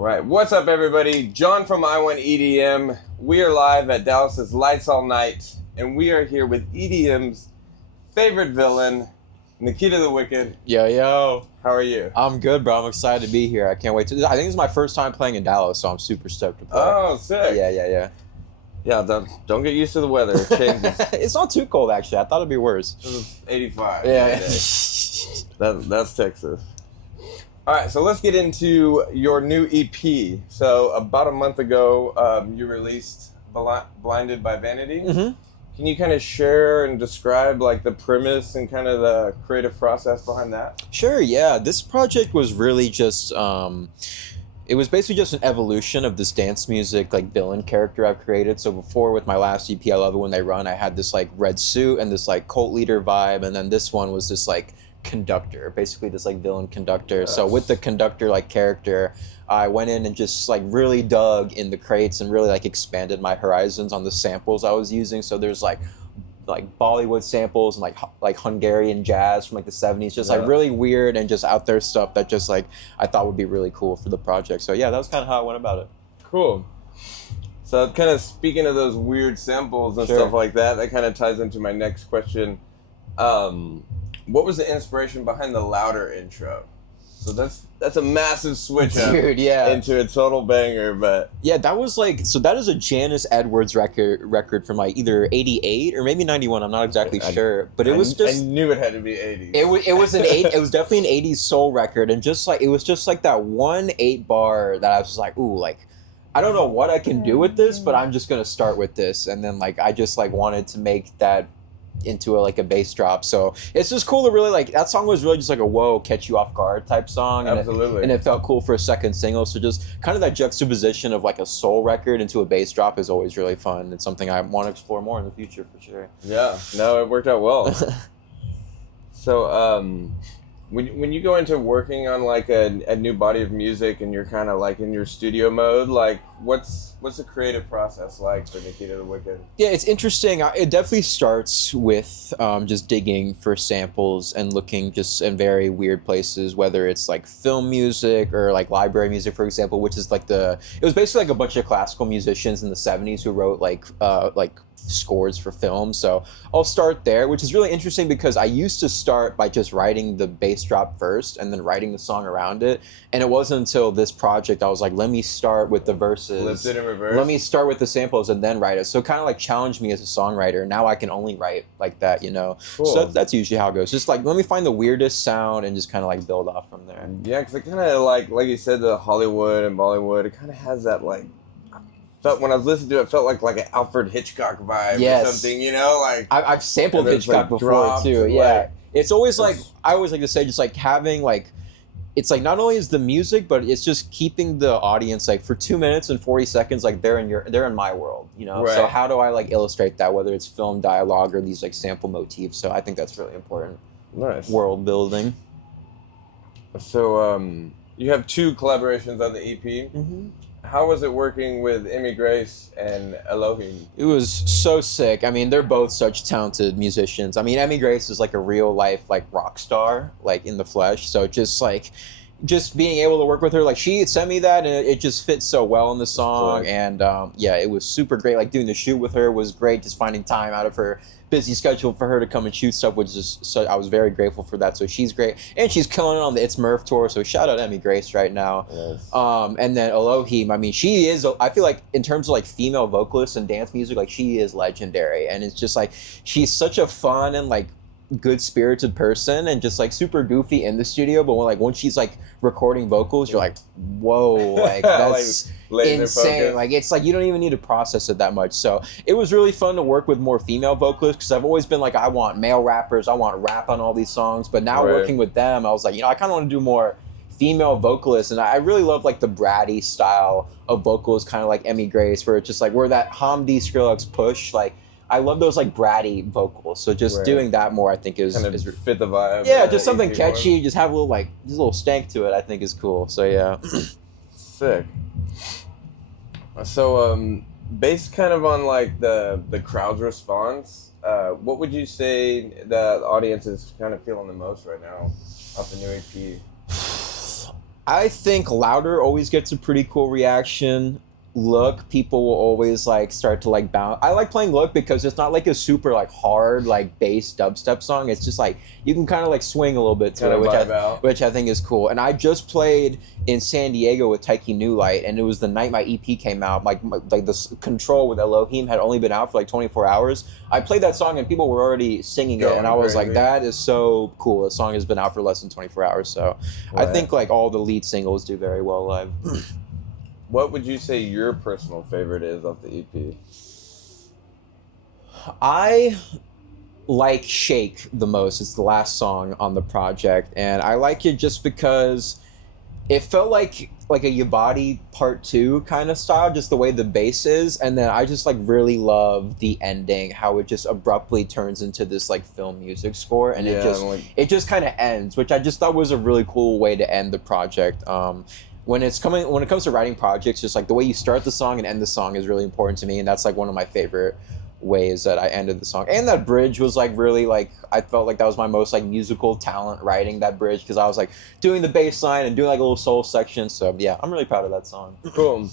All right, what's up, everybody? John from WANT EDM. We are live at Dallas's Lights All Night, and we are here with EDM's favorite villain, Nikita the Wicked. Yo. How are you? I'm good, bro. I'm excited to be here. I can't wait to. I think this is my first time playing in Dallas, so I'm super stoked to play. Oh, sick. Yeah. Yeah, don't get used to the weather. It changes. It's not too cold, actually. I thought it'd be worse. It was 85. Yeah. That's Texas. All right, so let's get into your new EP. So about a month ago, you released Blinded by Vanity. Mm-hmm. Can you kind of share and describe like the premise and kind of the creative process behind that? Sure, yeah. This project was really just, it was basically just an evolution of this dance music, like, villain character I've created. So before, with my last EP, I Love It When They Run, I had this, like, red suit and this, like, cult leader vibe. And then this one was this, like, conductor, basically this, like, villain conductor. Yes. So with the conductor, like, character, I went in and just, like, really dug in the crates and really, like, expanded my horizons on the samples I was using. So there's, like Bollywood samples and like Hungarian jazz from like the 70s, just like really weird and just out there stuff that just like I thought would be really cool for the project. So yeah, that was kind of how I went about it. Cool. So kind of speaking of those weird samples and stuff like that, that kind of ties into my next question. What was the inspiration behind the louder intro? So that's a massive switch up, dude, yeah, into a total banger. But yeah, that was like, so that is a Janice Edwards record from like either 88 or maybe 91. I'm not exactly sure, but it was just, I knew it had to be 80s. It was it was definitely an 80s soul record, and just like it was just like that 1-8 bar that I was just like, ooh, like I don't know what I can do with this, but I'm just gonna start with this. And then like I just like wanted to make that into a bass drop. So it's just cool to really like, that song was really just like a whoa, catch you off guard type song. Absolutely. And it felt cool for a second single. So just kind of that juxtaposition of like a soul record into a bass drop is always really fun. It's something I want to explore more in the future for sure. Yeah, no, it worked out well. So when you go into working on like a new body of music and you're kind of like in your studio mode, like what's the creative process like for Nikita the Wicked? Yeah, it's interesting. It definitely starts with just digging for samples and looking just in very weird places, whether it's like film music or like library music, for example, which is like it was basically like a bunch of classical musicians in the 70s who wrote like scores for film. So I'll start there, which is really interesting because I used to start by just writing the bass drop first and then writing the song around it. And it wasn't until this project I was like, let me start with the verses. Flipped it in reverse. Let me start with the samples and then write it. So it kind of like challenged me as a songwriter. Now I can only write like that, you know. Cool. So that's usually how it goes. Just like, let me find the weirdest sound and just kind of like build off from there. Yeah, because it kind of like you said, the Hollywood and Bollywood, it kind of has that like, when I was listening to it, felt like an Alfred Hitchcock vibe or something, you know? Like I've sampled Hitchcock like before too. Yeah, like, it's always like, I always like to say, just like having like, it's like not only is the music, but it's just keeping the audience like for 2 minutes and 40 seconds, like they're in my world, you know. Right. So how do I like illustrate that, whether it's film dialogue or these like sample motifs? So I think that's really important. Nice. World building. So you have 2 collaborations on the EP. Mm-hmm. How was it working with Emmy Grace and Elohim? It was so sick. I mean, they're both such talented musicians. I mean, Emmy Grace is like a real life like rock star, like in the flesh. So just being able to work with her, like she sent me that and it just fits so well in the song. And yeah, it was super great. Like doing the shoot with her was great. Just finding time out of her busy schedule for her to come and shoot stuff, which is so I was very grateful for that. So she's great, and she's killing it on the It's Murph tour. So shout out Emmy Grace right now. Yes. And then Elohim, I mean, she is, I feel like in terms of like female vocalists and dance music, like she is legendary. And it's just like she's such a fun and like good spirited person and just like super goofy in the studio, but when she's like recording vocals, you're like, whoa, like that's like, insane. focus. Like it's like you don't even need to process it that much. So it was really fun to work with more female vocalists, because I've always been like, I want male rappers, I want rap on all these songs, but now working with them, I was like, you know, I kind of want to do more female vocalists, and I really love like the bratty style of vocals, kind of like Emmy Grace, where it's just like, where that Hamdi Skrillex push, like I love those like bratty vocals. So just doing that more, I think is fit the vibe. Yeah, just something catchy. Just have a little like just a little stank to it. I think is cool. So yeah. Sick. So based kind of on like the crowd's response, what would you say the audience is kind of feeling the most right now off the new EP? I think Louder always gets a pretty cool reaction. Look, people will always like start to like bounce. I like playing Look because it's not like a super like hard like bass dubstep song. It's just like you can kind of like swing a little bit to it, which I think is cool. And I just played in San Diego with Taiki New Light, and it was the night my EP came out. Like this Control with Elohim had only been out for like 24 hours. I played that song and people were already singing it, and I was like, that is so cool. The song has been out for less than 24 hours, so I think like all the lead singles do very well live. What would you say your personal favorite is off the EP? I like Shake the most. It's the last song on the project, and I like it just because it felt like a Yabadi Part 2 kind of style, just the way the bass is, and then I just like really love the ending, how it just abruptly turns into this like film music score, and it just kind of ends, which I just thought was a really cool way to end the project. When it comes to writing projects, just like the way you start the song and end the song is really important to me, and that's like one of my favorite ways that I ended the song. And that bridge was like really like, I felt like that was my most like musical talent, writing that bridge, because I was like doing the bass line and doing like a little soul section. So yeah, I'm really proud of that song. Cool.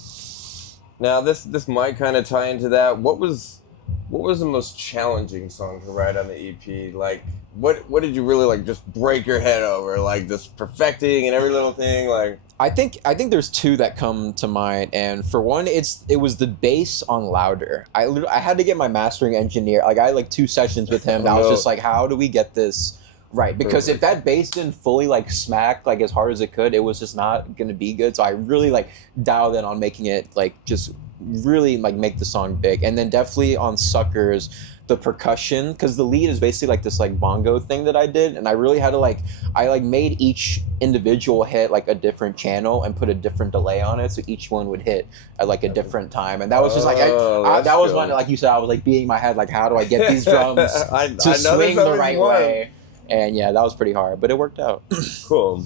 Now this might kind of tie into that. What was the most challenging song to write on the EP? Like what did you really like just break your head over, like just perfecting and every little thing? Like I think there's two that come to mind, and for one, it was the bass on Louder. I had to get my mastering engineer. Like I had like 2 sessions with him. I was just like, how do we get this right? Because if that bass didn't fully like smack like as hard as it could, it was just not gonna be good. So I really like dialed in on making it like just really like make the song big. And then definitely on Suckers, the percussion, because the lead is basically like this like bongo thing that I did, and I really had to I made each individual hit like a different channel and put a different delay on it, so each one would hit at like a different time. And that was just like that was one, like you said, I was like beating my head like, how do I get these drums to swing the right way? And yeah, that was pretty hard, but it worked out. Cool.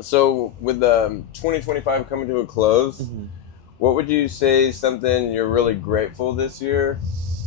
So with 2025 coming to a close, what would you say something you're really grateful this year?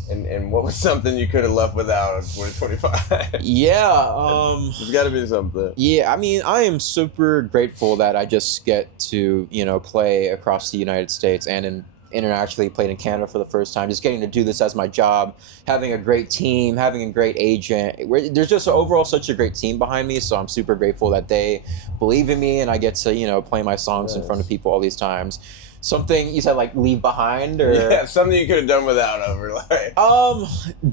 And what was something you could have left without in 2025? Yeah, there's got to be something. Yeah, I mean, I am super grateful that I just get to, play across the United States and internationally, played in Canada for the first time. Just getting to do this as my job, having a great team, having a great agent. There's just overall such a great team behind me, so I'm super grateful that they believe in me and I get to, play my songs in front of people all these times. Something you said, like leave behind, or something you could have done without over, like.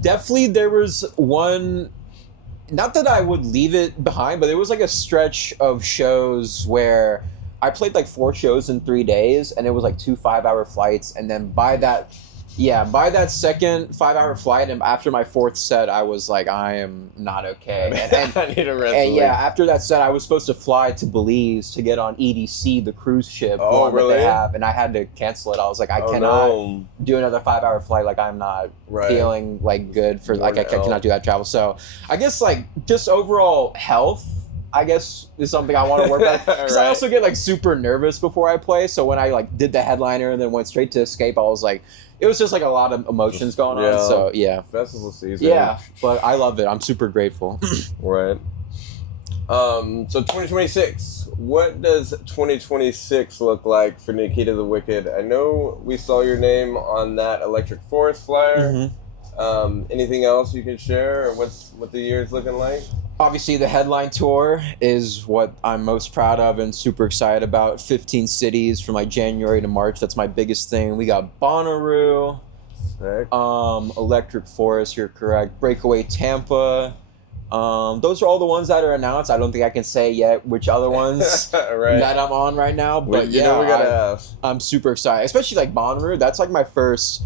Definitely there was one. Not that I would leave it behind, but there was like a stretch of shows where I played like 4 shows in 3 days, and it was like 2 5-hour flights, and then by that second 5-hour flight, and after my 4th set, I was like, I am not okay. And I need a rest. And yeah, after that set, I was supposed to fly to Belize to get on EDC, the cruise ship that they have, and I had to cancel it. I was like, I cannot do another 5-hour flight. Like I'm not feeling like good for like I cannot do that travel. So I guess like just overall health, I guess, is something I want to work on, because I also get like super nervous before I play. So when I like did the headliner and then went straight to Escape, I was like, it was just like a lot of emotions going on. So yeah, festival season. Yeah, but I love it. I'm super grateful. Right. So 2026. What does 2026 look like for Nikita the Wicked? I know we saw your name on that Electric Forest flyer. Anything else you can share, or what the year's looking like? Obviously, the headline tour is what I'm most proud of and super excited about. 15 cities from like January to March. That's my biggest thing. We got Bonnaroo, Electric Forest, you're correct, Breakaway Tampa. Those are all the ones that are announced. I don't think I can say yet which other ones that I'm on right now. But we gotta ask. I'm super excited, especially like Bonnaroo. That's like my first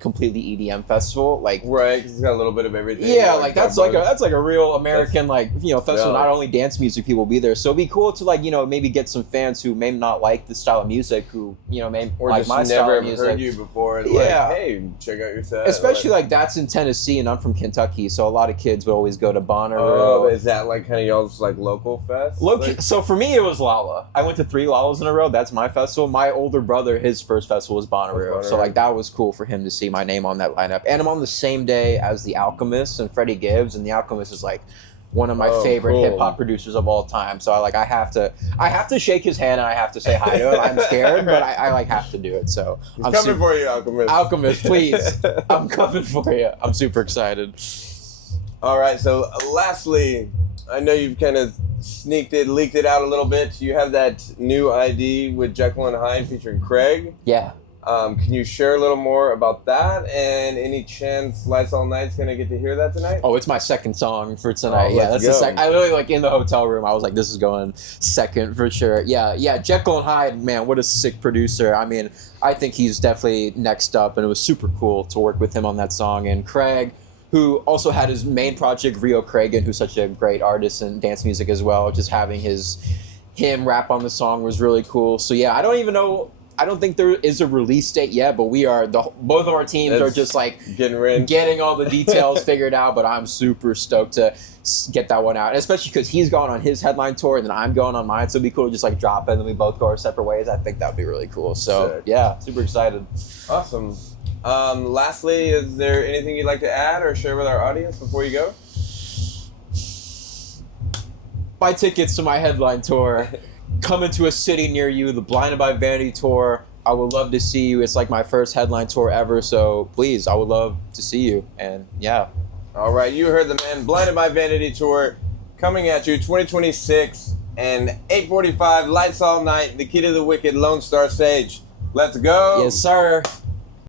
completely EDM festival, like because it's got a little bit of everything. Like that's like a real American festival. Not only dance music people will be there, so it'd be cool to maybe get some fans who may not like the style of music, who may or like just my style never of music. Heard you before, and hey, check out your set. Especially like that's in Tennessee, and I'm from Kentucky, so a lot of kids would always go to Bonnaroo. Oh, is that like kind of y'all's like local fest? So for me, it was Lala. I went to 3 Lalas in a row. That's my festival. My older brother, his first festival was Bonnaroo, so like that was cool for him to see my name on that lineup. And I'm on the same day as The Alchemist and Freddie Gibbs, and The Alchemist is like one of my favorite hip hop producers of all time. So I have to shake his hand and I have to say hi to him. I'm scared, but I like have to do it. So I'm coming for you, Alchemist. Alchemist, please. I'm coming for you. I'm super excited. All right. So lastly, I know you've kind of leaked it out a little bit. You have that new ID with Jekyll and Hyde featuring Craig. Yeah. Can you share a little more about that? And any chance Lights All Night's gonna get to hear that tonight? Oh, it's my second song for tonight. Oh, yeah, that's the second. I literally like in the hotel room. I was like, this is going second for sure. Yeah. Jekyll and Hyde, man, what a sick producer. I mean, I think he's definitely next up, and it was super cool to work with him on that song. And Craig, who also had his main project, Rio Cragen, who's such a great artist in dance music as well. Just having him rap on the song was really cool. So yeah, I don't think there is a release date yet, but both of our teams are just like getting all the details figured out. But I'm super stoked to get that one out, and especially because he's going on his headline tour and then I'm going on mine. So it'd be cool to just like drop it and then we both go our separate ways. I think that'd be really cool. So sick. Yeah, super excited. Awesome. Lastly, is there anything you'd like to add or share with our audience before you go? Buy tickets to my headline tour. Coming to a city near you, the Blinded by Vanity tour. I would love to see you. It's like my first headline tour ever, so please, I would love to see you. And yeah. All right, you heard the man. Blinded by Vanity tour coming at you 2026 and 8:45 Lights All Night. Nikita the Wicked, Lone Star Sage. Let's go. Yes, sir.